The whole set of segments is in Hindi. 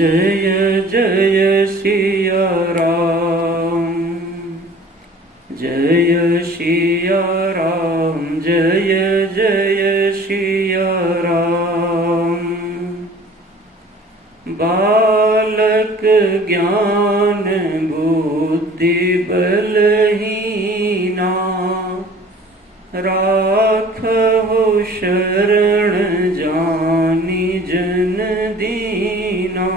जय जय सिया राम, जय सिया राम, जय जय सिया राम। बालक ज्ञान बुद्धि बलहीना, राखहु शरण जानी जन दीना।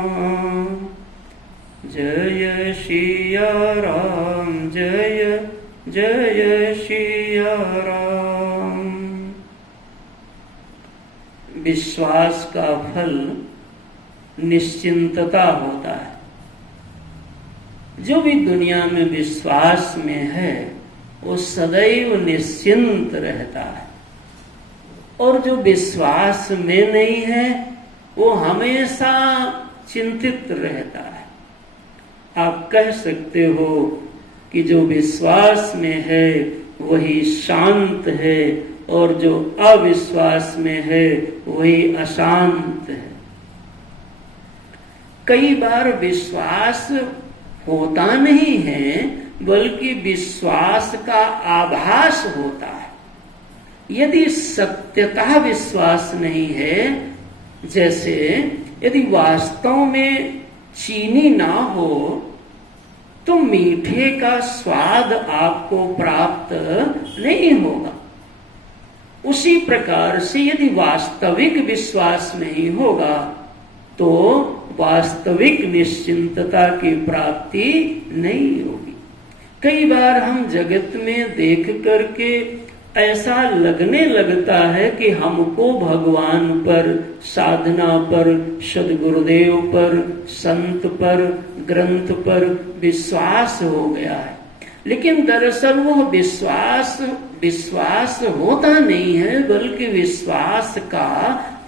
जय सिया राम, जय जय सिया राम। विश्वास का फल निश्चिंतता होता है। जो भी दुनिया में विश्वास में है वो सदैव निश्चिंत रहता है, और जो विश्वास में नहीं है वो हमेशा चिंतित रहता है। आप कह सकते हो कि जो विश्वास में है वही शांत है, और जो अविश्वास में है वही अशांत है। कई बार विश्वास होता नहीं है, बल्कि विश्वास का आभास होता है। यदि सत्यतः विश्वास नहीं है, जैसे यदि वास्तव में चीनी ना हो तो मीठे का स्वाद आपको प्राप्त नहीं होगा। उसी प्रकार से यदि वास्तविक विश्वास नहीं होगा तो वास्तविक निश्चिंतता की प्राप्ति नहीं होगी। कई बार हम जगत में देख करके ऐसा लगने लगता है कि हमको भगवान पर, साधना पर, सद्गुरुदेव पर, संत पर, ग्रंथ पर विश्वास हो गया है, लेकिन दरअसल वो विश्वास होता नहीं है, बल्कि विश्वास का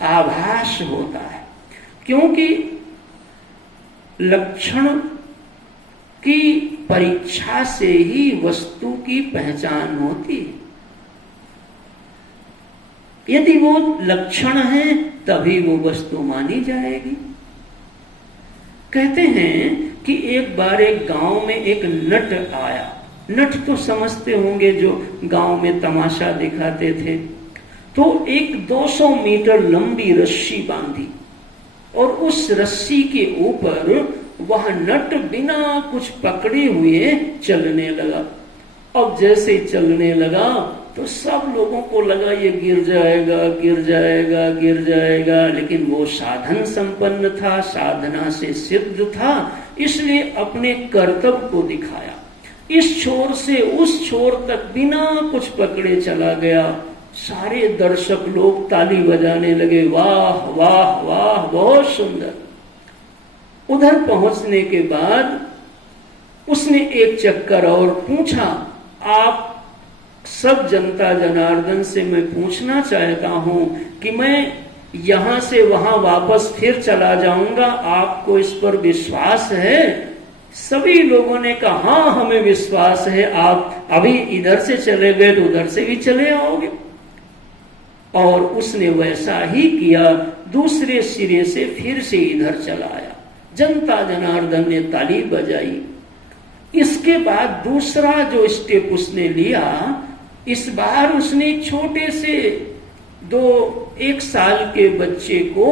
आभास होता है। क्योंकि लक्षण की परीक्षा से ही वस्तु की पहचान होती है। यदि वो लक्षण है तभी वो वस्तु मानी जाएगी। कहते हैं कि एक बार एक गांव में एक नट आया। नट तो समझते होंगे, जो गांव में तमाशा दिखाते थे। तो एक 200 मीटर लंबी रस्सी बांधी, और उस रस्सी के ऊपर वह नट बिना कुछ पकड़े हुए चलने लगा। अब जैसे चलने लगा तो सब लोगों को लगा ये गिर जाएगा, गिर जाएगा, गिर जाएगा, लेकिन वो साधन संपन्न था, साधना से सिद्ध था, इसलिए अपने कर्तव्य को दिखाया। इस छोर से उस छोर तक बिना कुछ पकड़े चला गया। सारे दर्शक लोग ताली बजाने लगे, वाह वाह वाह, बहुत सुंदर। उधर पहुंचने के बाद उसने एक चक्कर और पूछा, आप सब जनता जनार्दन से मैं पूछना चाहता हूं कि मैं यहां से वहां वापस फिर चला जाऊंगा, आपको इस पर विश्वास है? सभी लोगों ने कहा, हाँ हमें विश्वास है, आप अभी इधर से चले गए तो उधर से भी चले आओगे। और उसने वैसा ही किया, दूसरे सिरे से फिर से इधर चला आया। जनता जनार्दन ने ताली बजाई। इसके बाद दूसरा जो स्टेप उसने लिया, इस बार उसने छोटे से 1 साल के बच्चे को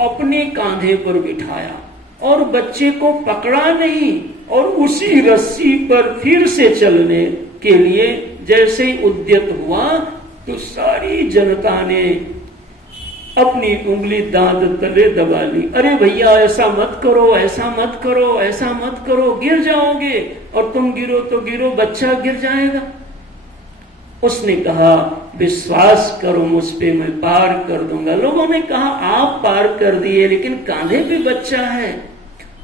अपने कांधे पर बिठाया और बच्चे को पकड़ा नहीं, और उसी रस्सी पर फिर से चलने के लिए जैसे ही उद्यत हुआ तो सारी जनता ने अपनी उंगली दांत तले दबा ली। अरे भैया, ऐसा मत करो, ऐसा मत करो, ऐसा मत करो, गिर जाओगे, और तुम गिरो तो गिरो, बच्चा गिर जाएगा। उसने कहा, विश्वास करो मुझ पे, मैं पार कर दूंगा। लोगों ने कहा, आप पार कर दिए, लेकिन कांधे पे बच्चा है।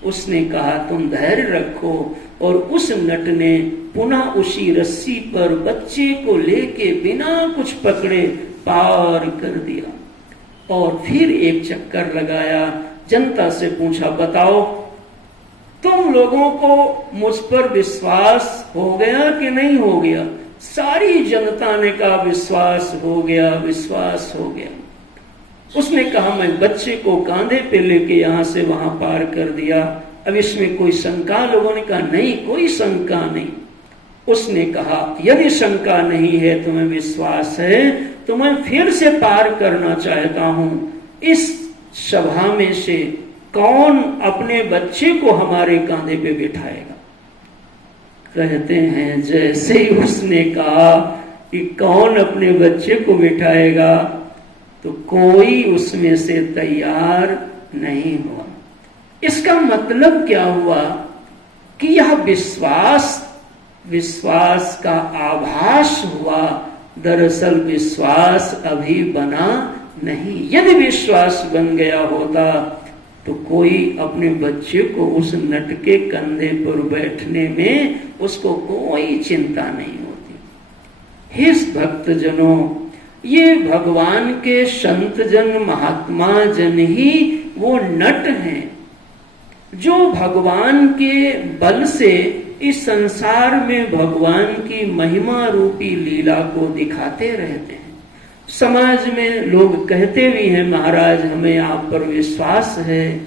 उसने कहा, तुम धैर्य रखो, और उस नट ने पुनः उसी रस्सी पर बच्चे को लेके बिना कुछ पकड़े पार कर दिया। और फिर एक चक्कर लगाया, जनता से पूछा, बताओ तुम लोगों को मुझ पर विश्वास हो गया कि नहीं हो गया? सारी जनता ने कहा, विश्वास हो गया, विश्वास हो गया। उसने कहा मैं बच्चे को कांधे पे लेके यहां से वहां पार कर दिया, अब इसमें कोई शंका? लोगों ने कहा नहीं, कोई शंका नहीं। उसने कहा यदि शंका नहीं है, तुम्हें विश्वास है, तो मैं फिर से पार करना चाहता हूं। इस सभा में से कौन अपने बच्चे को हमारे कांधे पे बिठाएगा? कहते हैं जैसे ही उसने कहा कि कौन अपने बच्चे को बिठाएगा, तो कोई उसमें से तैयार नहीं हुआ। इसका मतलब क्या हुआ कि यह विश्वास का आभास हुआ, दरअसल विश्वास अभी बना नहीं। यदि विश्वास बन गया होता तो कोई अपने बच्चे को उस नट के कंधे पर बैठने में उसको कोई चिंता नहीं होती। हे भक्तजनों, ये भगवान के संत जन, महात्मा जन ही वो नट हैं जो भगवान के बल से इस संसार में भगवान की महिमा रूपी लीला को दिखाते रहते हैं। समाज में लोग कहते भी हैं महाराज हमें आप पर विश्वास है,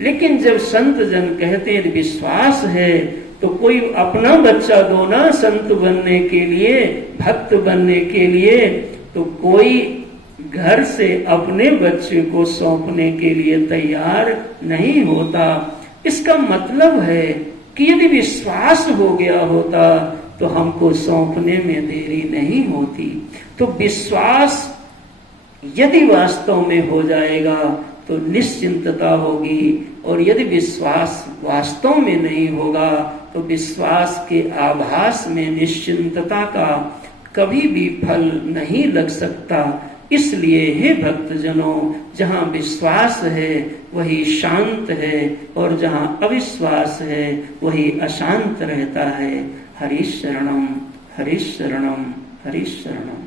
लेकिन जब संत जन कहते हैं विश्वास है, तो कोई अपना बच्चा दो ना संत बनने के लिए, भक्त बनने के लिए, तो कोई घर से अपने बच्चे को सौंपने के लिए तैयार नहीं होता। इसका मतलब है कि यदि विश्वास हो गया होता तो हमको सौंपने में देरी नहीं होती। तो विश्वास यदि वास्तव में हो जाएगा तो निश्चिंतता होगी, और यदि विश्वास वास्तव में नहीं होगा तो विश्वास के आभास में निश्चिंतता का कभी भी फल नहीं लग सकता। इसलिए हे भक्तजनों, जहाँ विश्वास है वही शांत है, और जहाँ अविश्वास है वही अशांत रहता है। हरि शरणम, हरि शरणम, हरि शरणम।